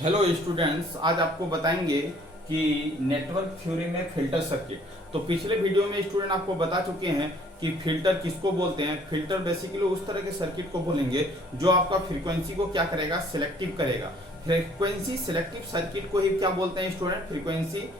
Hello students, आज आपको बताएंगे कि नेटवर्क थ्योरी में फिल्टर सर्किट। तो पिछले वीडियो में स्टूडेंट आपको बता चुके हैं कि फिल्टर किसको बोलते हैं। फिल्टर बेसिकली उस तरह के सर्किट को बोलेंगे जो आपका फ्रीक्वेंसी को क्या करेगा, सिलेक्टिव करेगा। फ्रीक्वेंसी सिलेक्टिव सर्किट को ही क्या बोलते हैं स्टूडेंट, फ्रीक्वेंसी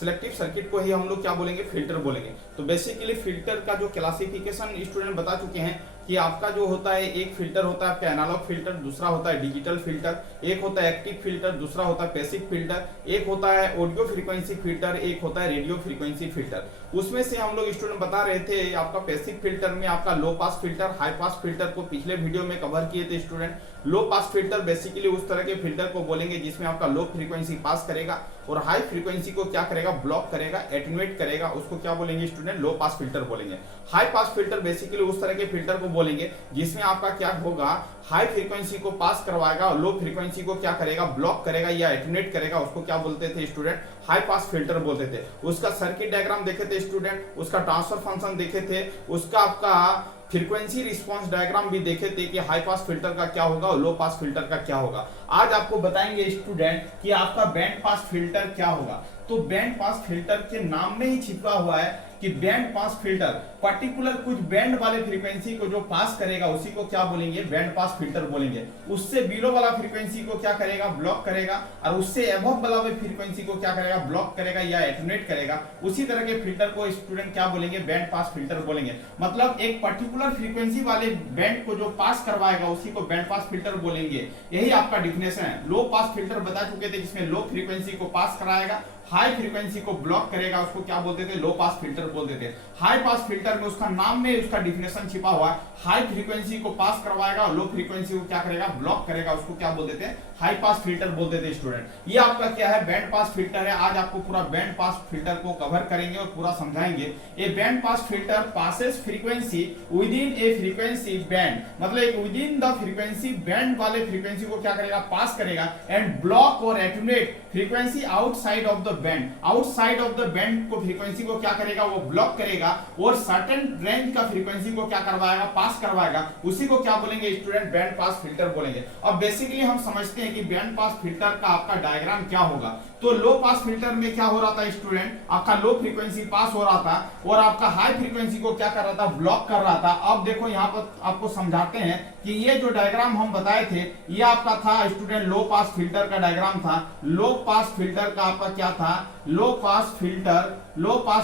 सिलेक्टिव सर्किट को ही हम लोग क्या बोलेंगे, फिल्टर बोलेंगे। तो बेसिकली फिल्टर का जो क्लासिफिकेशन स्टूडेंट बता चुके हैं कि आपका जो होता है, एक फिल्टर होता है आपका एनालॉग फिल्टर, दूसरा होता है डिजिटल फिल्टर, एक होता है एक्टिव फिल्टर, दूसरा होता है पैसिव फिल्टर, एक होता है ऑडियो फ्रीक्वेंसी फिल्टर, एक होता है रेडियो फ्रीक्वेंसी फिल्टर। उसमें से हम लोग स्टूडेंट बता रहे थे आपका पैसिव फिल्टर में आपका low pass filter, high pass filter को पिछले वीडियो में कवर किए थे student. Low pass filter basically उस तरह के फिल्टर को बोलेंगे जिसमें आपका लो फ्रीक्वेंसी पास करेगा और हाई फ्रीक्वेंसी को क्या करेगा, ब्लॉक करेगा, एटेन्यूएट करेगा। उसको क्या बोलेंगे स्टूडेंट, लो पास फिल्टर बोलेंगे। हाई पास फिल्टर बेसिकली उस तरह के फिल्टर को बोलेंगे जिसमें आपका क्या होगा, हाई फ्रीक्वेंसी को पास करवाएगा और लो फ्रीक्वेंसी को क्या करेगा, ब्लॉक करेगा या एटेन्यूएट करेगा। उसको क्या बोलते थे स्टूडेंट, हाई पास फिल्टर बोलते थे। उसका सर्किट डायग्राम देखे थे स्टूडेंट, उसका ट्रांसफर फंक्शन देखे थे, उसका आपका फ्रीक्वेंसी रिस्पांस डायग्राम भी देखे थे कि हाई पास फिल्टर का क्या होगा और लो पास फिल्टर का क्या होगा। आज आपको बताएंगे स्टूडेंट कि आपका बैंड पास फिल्टर क्या होगा। तो बैंड पास फिल्टर के नाम में ही छिपा हुआ है कि बैंड पास फिल्टर पर्टिकुलर कुछ बैंड वाले फ्रीक्वेंसी को जो पास करेगा उसी को क्या बोलेंगे, बैंड पास फिल्टर बोलेंगे। उससे बिलो वाला फ्रीक्वेंसी को क्या करेगा, ब्लॉक करेगा, और उससे अबव वाला फ्रीक्वेंसी को क्या करेगा, ब्लॉक करेगा या एटेन्यूएट करेगा। उसी तरह के फिल्टर को स्टूडेंट क्या बोलेंगे, बैंड पास फिल्टर बोलेंगे। मतलब एक पर्टिकुलर फ्रीक्वेंसी वाले बैंड को जो पास करवाएगा उसी को बैंड पास फिल्टर बोलेंगे। यही आपका डिफिनेशन है। लो पास फिल्टर बता चुके थे जिसमें लो फ्रीक्वेंसी को पास कराएगा, हाई फ्रीक्वेंसी को ब्लॉक करेगा, उसको क्या बोलते थे, लो पास फिल्टर बोलते थे। हाई पास फिल्टर में उसका नाम में उसका डिफिनेशन छिपा हुआ है, हाई फ्रीक्वेंसी को पास करवाएगा और लो फ्रीक्वेंसी को क्या करेगा, ब्लॉक करेगा। उसको क्या बोलते थे, हाई पास फिल्टर बोलते थे स्टूडेंट। ये आपका क्या है, बैंड पास फिल्टर है। आज आपको पूरा बैंड पास फिल्टर को कवर करेंगे और पूरा समझाएंगे। ये band pass filter passes frequency within a frequency band, मतलब within the frequency band वाले फ्रीक्वेंसी को क्या करेगा, पास करेगा, एंड ब्लॉक और attenuate frequency outside of the band. Outside of the band को फ्रीक्वेंसी को क्या करेगा, वो ब्लॉक करेगा और सर्टेन रेंज का फ्रीक्वेंसी को क्या करवाएगा, पास करवाएगा। उसी को क्या बोलेंगे स्टूडेंट, बैंड पास फिल्टर बोलेंगे। अब बेसिकली हम समझते हैं कि बैंड पास फिल्टर का आपका डायग्राम क्या होगा। तो लो पास फिल्टर में क्या हो रहा था स्टूडेंट, आपका लो फ्रीक्वेंसी पास हो रहा था और आपका हाई फ्रीक्वेंसी को क्या कर रहा था, ब्लॉक कर रहा था। अब देखो यहाँ पर आपको समझाते हैं कि ये जो डायग्राम हम बताए थे ये आपका था स्टूडेंट लो पास फिल्टर का डायग्राम था। लो पास फिल्टर का आपका क्या था, लो पास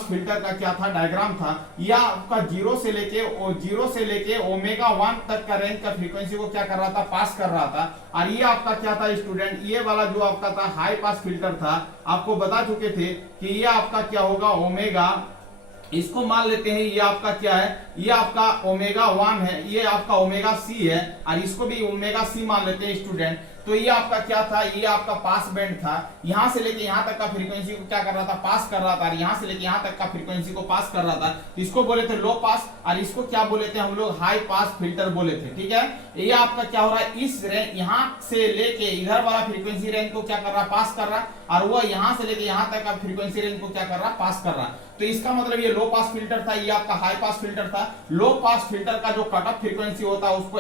फिल्टर का क्या था, डायग्राम था। यह आपका जीरो से लेके ओमेगा 1 तक का रेंज का फ्रीक्वेंसी को क्या कर रहा था, पास कर रहा था। और ये आपका क्या था स्टूडेंट, ये वाला जो आपका था हाई पास फिल्टर था। आपको बता चुके थे कि ये आपका क्या होगा, ओमेगा, इसको मान लेते हैं ये आपका क्या है, ये आपका ओमेगा 1 है, ये आपका ओमेगा सी है, और इसको भी ओमेगा सी मान लेते हैं स्टूडेंट। तो ये आपका क्या था, ये आपका पास बैंड था। यहां से लेके यहां तक का फ्रीक्वेंसी को क्या कर रहा था, पास कर रहा था, और यहां से लेके यहां तक का फ्रीक्वेंसी को पास कर रहा था। इसको बोले थे लो पास, और इसको क्या बोले थे हम लोग, हाई पास फिल्टर बोले थे। ठीक है, ये आपका क्या हो रहा है, इस रेंज यहां से लेके इधर वाला फ्रीक्वेंसी रेंज को क्या कर रहा, पास कर रहा, और वो यहां से लेके यहां तक का फ्रीक्वेंसी रेंज को क्या कर रहा, पास कर रहा। तो इसका मतलब ये लो पास फिल्टर था, ये आपका हाई पास फिल्टर था। लो पास फिल्टर का जो कट ऑफ फ्रीक्वेंसी होता है उसको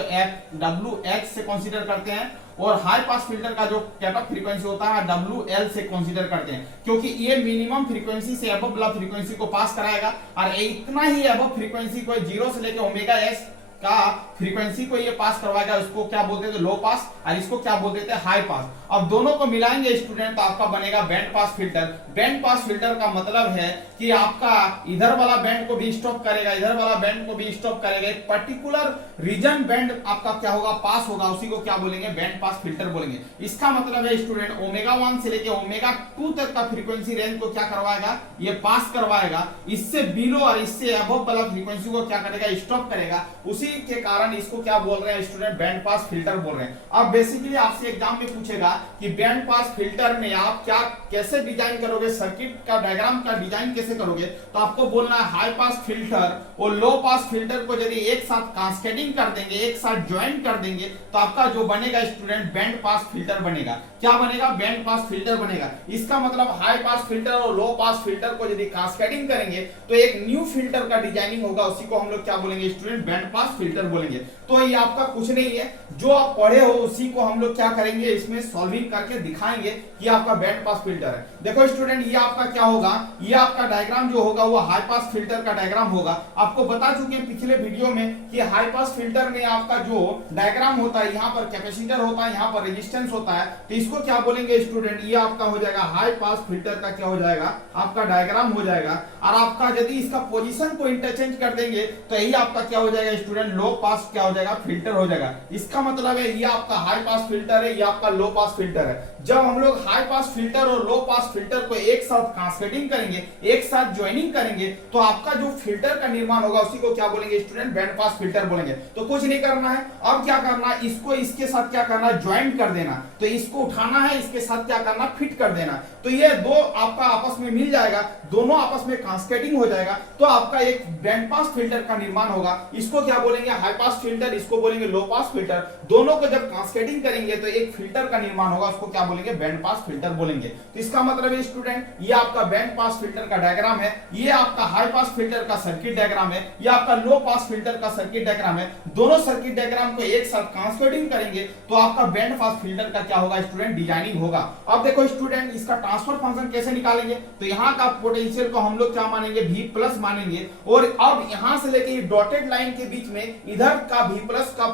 WH से कंसीडर करते हैं, और हाई पास फिल्टर का जो कट ऑफ फ्रीक्वेंसी होता है WL से कंसीडर करते हैं, क्योंकि ये मिनिमम फ्रीक्वेंसी से अबव वाला फ्रीक्वेंसी को पास कराएगा, और इतना ही अबव फ्रीक्वेंसी को जीरो से लेकर ओमेगा S का फ्रीक्वेंसी को ये पास करवाएगा। उसको क्या बोलते थे, लो पास, और इसको क्या बोलते थे, हाई पास। अब दोनों को मिलाएंगे स्टूडेंट तो आपका बनेगा band pass filter. Band pass filter का मतलब है कि आपका इधर वाला बैंड को भी स्टॉप करेगा, इधर वाला बैंड को भी स्टॉप करेगा। एक पर्टिकुलर रीजन बैंड आपका क्या होगा, पास होगा, उसी को क्या बोलेंगे, बैंड पास फिल्टर बोलेंगे। इसका मतलब है स्टूडेंट ओमेगा 1 से लेके ओमेगा 2 तक का फ्रीक्वेंसी रेंज को क्या करवाएगा, ये पास करवाएगा। इससे बिलो और इससे अबव वाला फ्रीक्वेंसी को क्या करेगा, स्टॉप करेगा। उसी के कारण इसको क्या बोल रहे हैं स्टूडेंट, बैंड पास फिल्टर बोल रहे हैं। अब बेसिकली आपसे एग्जाम में पूछेगा कि बैंड पास फिल्टर में आप क्या कैसे डिजाइन करोगे, सर्किट का डायग्राम का डिजाइन कैसे करोगे। तो आपको बोलना है हाई पास फिल्टर और लो पास फिल्टर को यदि एक साथ कास्केडिंग कर देंगे, एक साथ ज्वाइन कर देंगे, तो आपका जो बनेगा स्टूडेंट बैंड पास फिल्टर बनेगा। क्या बनेगा, बैंड पास फिल्टर बनेगा। इसका मतलब हाई पास फिल्टर और लो पास फिल्टर को यदि कास्केडिंग करेंगे तो एक न्यू फिल्टर का डिजाइनिंग होगा, उसी को हम लोग क्या बोलेंगे स्टूडेंट, बैंड पास फिल्टर बोलेंगे। तो ये आपका कुछ नहीं है, जो आप पढ़े हो उसी को हम लोग क्या करेंगे, इसमें सॉल्विंग करके दिखाएंगे कि आपका बैंड पास फिल्टर है। देखो स्टूडेंट, ये आपका क्या होगा, ये आपका डायग्राम जो होगा वो हाई पास फिल्टर का डायग्राम होगा। आपको बता चुके हैं पिछले वीडियो में कि हाई पास फिल्टर में आपका जो डायग्राम होता है, यहाँ पर कैपेसिटर होता है, यहाँ पर रेजिस्टेंस होता है, तो इसको क्या बोलेंगे स्टूडेंट, ये आपका हो जाएगा हाई पास फिल्टर का क्या हो जाएगा, आपका डायग्राम हो जाएगा। और आपका यदि इसका पोजीशन को इंटरचेंज कर देंगे तो यही आपका क्या हो जाएगा स्टूडेंट, लो पास क्या हो जाएगा, फिल्टर हो जाएगा। इसका मतलब है ये आपका हाई पास फिल्टर है, ये आपका लो पास फिल्टर है। जब हम लोग हाई पास फिल्टर और लो पास फिल्टर को एक साथ कास्केडिंग करेंगे, एक साथ ज्वाइनिंग करेंगे, तो आपका जो फिल्टर का निर्माण होगा उसी को क्या बोलेंगे स्टूडेंट, बैंड पास फिल्टर बोलेंगे। तो कुछ नहीं करना है, अब क्या करना है, इसको इसके साथ क्या करना है, ज्वाइन कर देना। तो इसको उठाना है, इसके साथ क्या करना, फिट कर देना। तो ये दो आपका आपस में मिल जाएगा, दोनों आपस में कास्केडिंग हो जाएगा, तो आपका एक बैंड पास फिल्टर का निर्माण होगा। इसको क्या बोलेंगे, हाई पास फिल्टर, इसको बोलेंगे लो पास फिल्टर। दोनों को जब कास्केडिंग करेंगे तो एक फिल्टर का निर्माण होगा, उसको क्या बोलेंगे, बैंड पास फिल्टर बोलेंगे। तो इसका मतलब है स्टूडेंट, ये आपका बैंड पास फिल्टर का डायग्राम है, ये आपका हाई पास फिल्टर का सर्किट डायग्राम है, ये आपका लो पास फिल्टर का सर्किट डायग्राम है। दोनों सर्किट डायग्राम को एक साथ कास्केडिंग करेंगे तो आपका बैंड पास फिल्टर का क्या होगा स्टूडेंट, डिजाइनिंग होगा। अब देखो स्टूडेंट, इसका ट्रांसफर फंक्शन कैसे निकालेंगे, तो यहाँ का पोटेंशियल को हम लोग क्या मानेंगे, V प्लस मानेंगे। और अब यहां से लेके डॉटेड लाइन के बीच में इधर का V प्लस का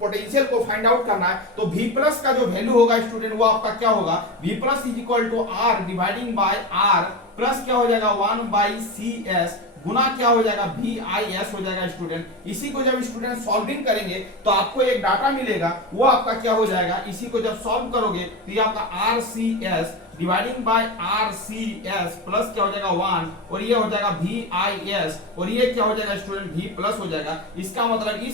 पोटेंशियल को फाइंड आउट करना है। तो V प्लस का जो वैल्यू होगा स्टूडेंट, वो आपका क्या होगा, V plus is equal to R dividing by R plus क्या हो जाएगा 1 बाई CS गुना क्या हो जाएगा, VIS हो जाएगा स्टूडेंट। इसी को जब स्टूडेंट सॉल्विंग करेंगे तो आपको एक डाटा मिलेगा, वो आपका क्या हो जाएगा, इसी को जब सॉल्व करोगे तो ये आपका RCS dividing by RCS plus क्या हो जाएगा 1 और ये हो जाएगा VIS और ये क्या हो जाएगा स्टूडेंट, V प्लस हो जाएगा। इसका मतलब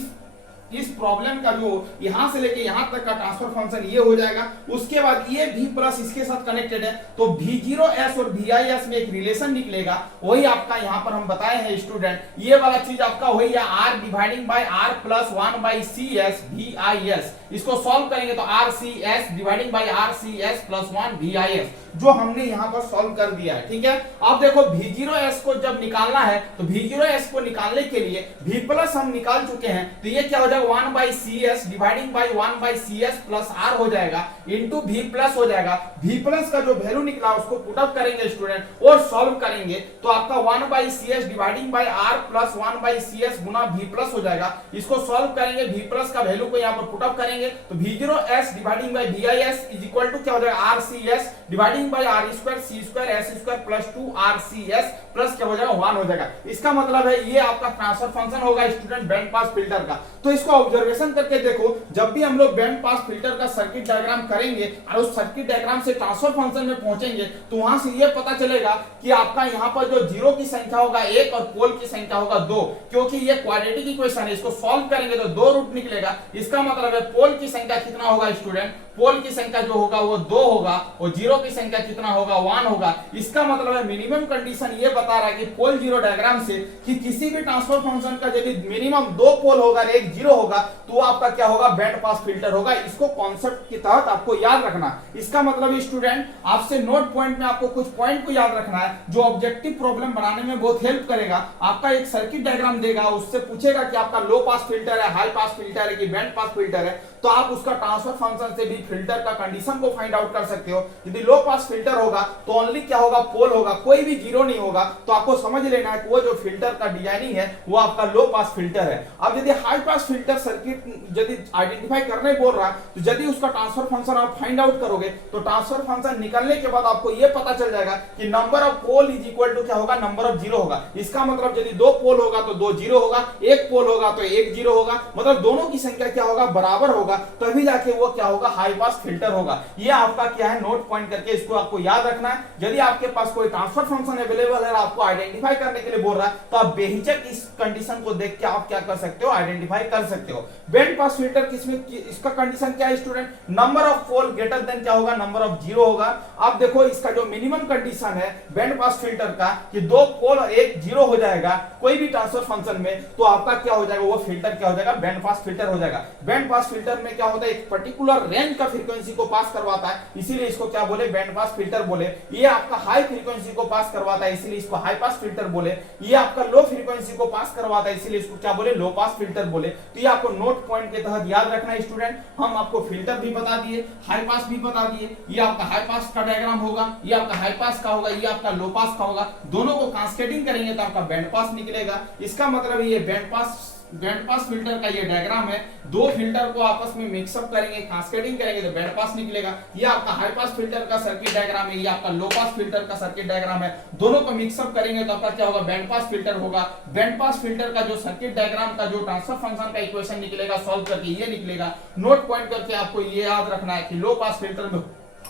इस प्रॉब्लम का जो यहां से लेके यहां तक का ट्रांसफर फंक्शन ये हो जाएगा। उसके बाद ये V प्लस इसके साथ कनेक्टेड है, तो V0S और VIS में एक रिलेशन निकलेगा, वही आपका यहां पर हम बताए हैं स्टूडेंट। ये वाला चीज आपका वही है, R dividing by R plus 1 by CS VIS। इसको सॉल्व करेंगे तो RCS dividing by RCS plus 1 VIS, जो हमने यहां पर सॉल्व कर दिया है। ठीक है, अब देखो V0S को जब निकालना है तो V0S को निकालने के लिए V प्लस हम निकाल चुके हैं, तो ये क्या हो जाएगा 1 by CS dividing by 1 by CS plus R हो जाएगा इंटू V प्लस हो जाएगा। V प्लस का जो वैल्यू निकला उसको पुट अप करेंगे स्टूडेंट और सॉल्व करेंगे तो आपका 1 by CS dividing by R plus 1 by CS Guna V plus हो जाएगा। इसको सॉल्व करेंगे, V प्लस का वैल्यू को यहाँ पर पुट अप करेंगे तो V0S dividing by VIS is equal to क्या हो जाएगा, RCS dividing by R square C square S square plus 2 RCS plus क्या हो जाएगा 1 हो जाएगा। इसका मतलब है ये आपका ट्रांसफर फंक्शन होगा स्टूडेंट बैंड पास फिल्टर का। तो इसको ऑब्जर्वेशन करके देखो, जब भी हम लोग बैंड पास फिल्टर का सर्किट डायग्राम करेंगे और उस सर्किट डायग्राम से ट्रांसफर फंक्शन में पहुंचेंगे तो वहां से ये पता चलेगा कि आपका यहाँ पर जो जीरो की संख्या होगा 1 और पोल की संख्या होगा 2, क्योंकि ये क्वाड्रेटिक इक्वेशन है। इसको सॉल्व करेंगे तो 2 रूट निकलेगा। इसका मतलब है पोल की संख्या कितना होगा स्टूडेंट, पोल की संख्या जो होगा वो 2 होगा और जीरो की संख्या कितना होगा, 1 होगा। इसका मतलब है मिनिमम कंडीशन ये बता रहा है कि पोल जीरो डायग्राम से कि किसी भी ट्रांसफर फंक्शन का यदि मिनिमम 2 पोल होगा और 1 जीरो होगा तो आपका क्या होगा, बैंड पास फिल्टर होगा। इसको कॉन्सेप्ट के तहत आपको याद रखना। इसका मतलब स्टूडेंट आपसे नोट पॉइंट में आपको कुछ पॉइंट को याद रखना है जो ऑब्जेक्टिव प्रॉब्लम बनाने में बहुत हेल्प करेगा। आपका एक सर्किट डायग्राम देगा, उससे पूछेगा कि आपका लो पास फिल्टर है, हाई पास फिल्टर है कि बैंड पास फिल्टर है, तो आप उसका ट्रांसफर फंक्शन से भी फिल्टर का कंडीशन को फाइंड आउट कर सकते हो। यदि लो पास फिल्टर होगा तो ओनली क्या होगा, पोल होगा, कोई भी जीरो नहीं होगा। तो आपको समझ लेना है कि वो जो फिल्टर का डिजाइनिंग है वो आपका लो पास फिल्टर है। अब यदि हाई पास फिल्टर सर्किट यदि आइडेंटिफाई करने बोल रहा है तो यदि उसका ट्रांसफर फंक्शन आप फाइंड आउट करोगे तो ट्रांसफर फंक्शन निकलने के बाद आपको यह पता चल जाएगा कि number of pole is equal to क्या होगा, नंबर ऑफ जीरो होगा। इसका मतलब यदि 2 पोल होगा तो 2 जीरो होगा, 1 पोल होगा तो 1 जीरो होगा, मतलब दोनों की संख्या क्या होगा, बराबर होगा, तभी जाके वो क्या होगा, हाई पास फिल्टर होगा। ये आपका क्या है, नोट पॉइंट करके इसको आपको याद रखना है। यदि आपके पास कोई ट्रांसफर फंक्शन अवेलेबल है, आपको आइडेंटिफाई करने के लिए बोल रहा है, तो आप बेहिचक इस कंडीशन को देख के आप क्या कर सकते हो, आइडेंटिफाई कर सकते हो। बैंड पास फिल्टर किसमें, इसका कंडीशन क्या है student, number of pole greater than क्या होगा, नंबर ऑफ जीरो होगा। अब देखो इसका जो मिनिमम कंडीशन है बैंड पास फिल्टर का कि 2 पोल और 1 जीरो हो जाएगा कोई भी ट्रांसफर फंक्शन में, तो आपका क्या हो जाएगा, वो फिल्टर क्या हो जाएगा, बैंड पास फिल्टर हो जाएगा। बैंड पास फिल्टर फिल्टर में क्या होता है, एक पर्टिकुलर रेंज का फ्रीक्वेंसी को पास करवाता है, इसीलिए इसको क्या बोले, बैंड पास फिल्टर बोले। ये आपका हाई फ्रीक्वेंसी को पास करवाता है, इसीलिए इसको हाई पास फिल्टर बोले। ये आपका लो फ्रीक्वेंसी को पास करवाता है, इसीलिए इसको क्या बोले, लो पास फिल्टर बोले। तो ये आपको नोट पॉइंट के तहत याद रखना है स्टूडेंट। हम आपको फिल्टर भी बता दिए, हाई पास भी बता दिए। ये आपका हाई पास का डायग्राम होगा, ये आपका हाई पास का होगा, ये आपका लो पास का होगा। दोनों को कास्केडिंग करेंगे तो आपका बैंड पास निकलेगा। इसका मतलब ये बैंड पास फिल्टर का ये डायग्राम है। दो फिल्टर को आपस में मिक्सअप करेंगे, कास्केडिंग करेंगे तो बैंड पास निकलेगा। ये आपका हाई पास फिल्टर का सर्किट डायग्राम है, ये आपका लो पास फिल्टर का सर्किट डायग्राम है। दोनों को मिक्सअप करेंगे तो आपका क्या होगा, बैंड पास फिल्टर होगा। बैंड पास फिल्टर का जो सर्किट डायग्राम का जो ट्रांसफर फंक्शन का इक्वेशन निकलेगा, सॉल्व करके ये निकलेगा। नोट पॉइंट करके आपको ये याद रखना है कि लो पास फिल्टर में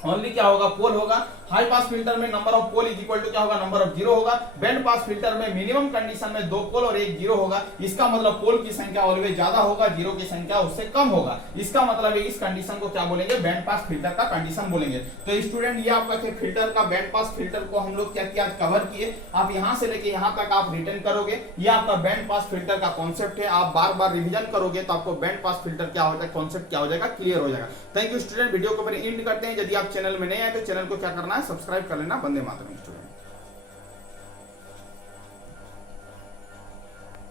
ओनली क्या होगा, पोल होगा। हाई पास फिल्टर में number of pole is equal to क्या होगा, नंबर ऑफ जीरो होगा। बैंड पास फिल्टर में मिनिमम कंडीशन में 2 पोल और 1 जीरो होगा। इसका मतलब पोल की संख्या ऑलवेज ज्यादा होगा, जीरो की संख्या उससे कम होगा। इसका मतलब है इस कंडीशन को क्या बोलेंगे, बैंड पास फिल्टर का कंडीशन बोलेंगे। तो स्टूडेंट ये आपका फिल्टर का बैंड पास फिल्टर को हम लोग क्या किया, कवर किए। आप यहां से लेके यहां तक आप रिटर्न करोगे। ये आपका बैंड पास फिल्टर का कॉन्सेप्ट है। आप बार बार रिविजन करोगे तो आपको बैंड पास फिल्टर क्या होता है, कॉन्सेप्ट क्या हो जाएगा, क्लियर हो जाएगा। Thank you student. वीडियो को एंड करते हैं। यदि आप चैनल में नए आए तो चैनल को क्या करना है, सब्सक्राइब कर लेना। वंदे मातरम स्टूडेंट।